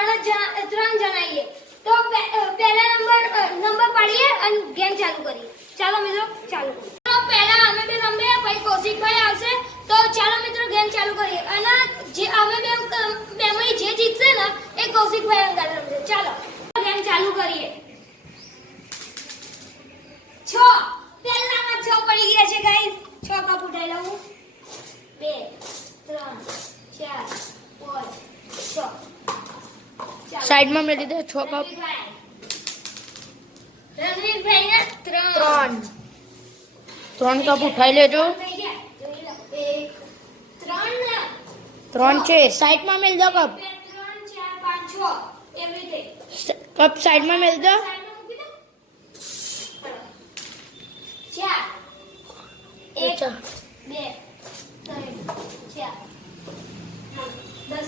ત્રણ ત્રણ જણા તો પહેલા નંબર નંબર પાડીએ અને ગેમ ચાલુ કરીએ. ચાલો મિત્રો, ચાલુ તો પહેલા અમે બે નંબર પછી કૌશિકભાઈ આવશે. તો ચાલો મિત્રો ગેમ ચાલુ કરીએ. અને જે અમે બે બેમાંથી જે જીતશે ને, એ કૌશિકભાઈ અંગાત રમશે ચાલો ગેમ ચાલુ કરીએ. છ. પહેલામાં છ પડી ગયા છે ગાઈસ સાઈડમાં મેળી દે છ કપ રણવીરભાઈ. રણવીરભાઈને ત્રણ ત્રણ ત્રણ કપ ઉઠાઈ લેજો થઈ ગયા. જોઈ લો. એક ત્રણ ને ત્રણ છે સાઈડમાં મેળ દો કપ બે ત્રણ ચાર પાંચ છ એવી રીતે કપ સાઈડમાં મેળ દો સાઈડમાં મૂકી દો. ચાલો. ચાર એક ચાલ. બે ત્રણ ચાર દસ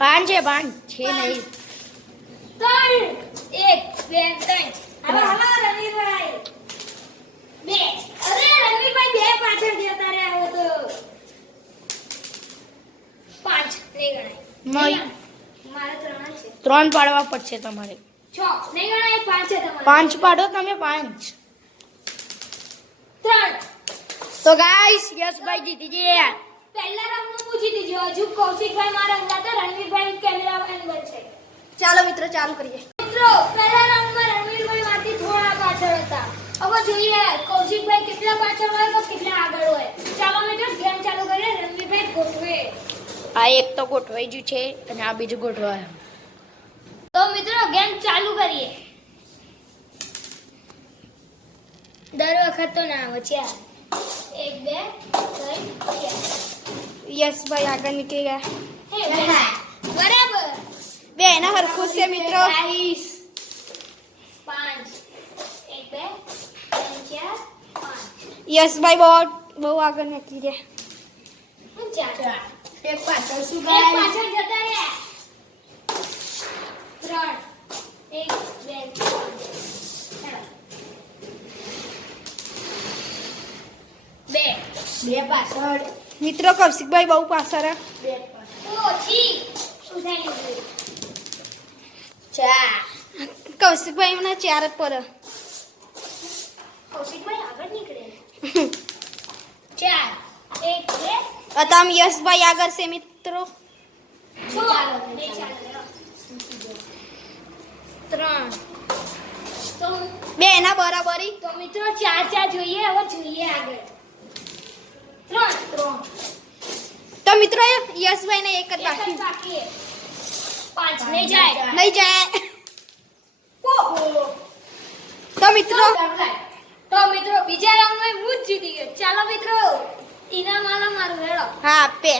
પાંચ છે પાંચ છે નહીં. ત્રણ એક બે ત્રણ. હવે હાલો રવિભાઈ. બે. અરે રવિભાઈ બે પાછળ જતા રહ્યા આવો તો. પાંચ નહીં ગણાય. નહીં. મારે ત્રણ છે. ત્રણ પાડવા પડશે તમારે. છ નહીં ગણાય પાંચ છે તમારે. પાંચ પાડો તમે પાંચ. ત્રણ. તો ગાઈસ યશભાઈ જીતી ગયા પહેલા રાઉન્ડમાં હું જીતી ગયો હજુ કૌશિકભાઈ મારા અંગાતે રણવીરભાઈ કેમેરા અંદર છે. ચાલો મિત્રો ચાલુ કરીએ. મિત્રો પહેલા રાઉન્ડમાં રણવીરભાઈ માંથી થોડા પાછળ હતા. હવે જોઈએ કૌશિકભાઈ કેટલા પાછળ હોય તો કેટલા આગળ હોય. ચાલો મિત્રો ગેમ ચાલુ કરીએ રણવીરભાઈ ગોઠવે. આ એક તો ગોઠવાઈ ગયું છે અને આ બીજું ગોઠવાય. તો મિત્રો ગેમ ચાલુ કરીએ. દર વખત તો ના આવે ચાર એક બે ત્રણ ચાર. યશભાઈ આગળ નીકળી ગયા હે, બરાબર બે એના હરખું છે મિત્રો ગાઈસ. પાંચ એક બે ત્રણ ચાર પાંચ યશભાઈ બહુ બહુ આગળ નીકળી ગયા હું ચાર એક પાછળ શું એક પાછળ જતા રહ્યા ત્રણ એક બે ત્રણ ચાલો. બે બે પાછળ મિત્રો કૌશિકભાઈ બહુ પાછળ કૌશિકભાઈ એમના ચાર જ પર. અત્યાર યશભાઈ આગળ છે મિત્રો. ત્રણ. તો બે ના બરાબરી. તો મિત્રો ચાર ચાર જોઈએ હવે જોઈએ આગળ. ત્રણ ત્રણ તો મિત્રો યશભાઈને એક જ એક જ બાકી. બાકી પાંચ નહીં જાય. નહીં જાય. તો મિત્રો તો મિત્રો બીજા રાઉન્ડમાં હું જ જીતી ગયો. ચાલો મિત્રો. ઇનામ આલા મારું હેડો. હા આપે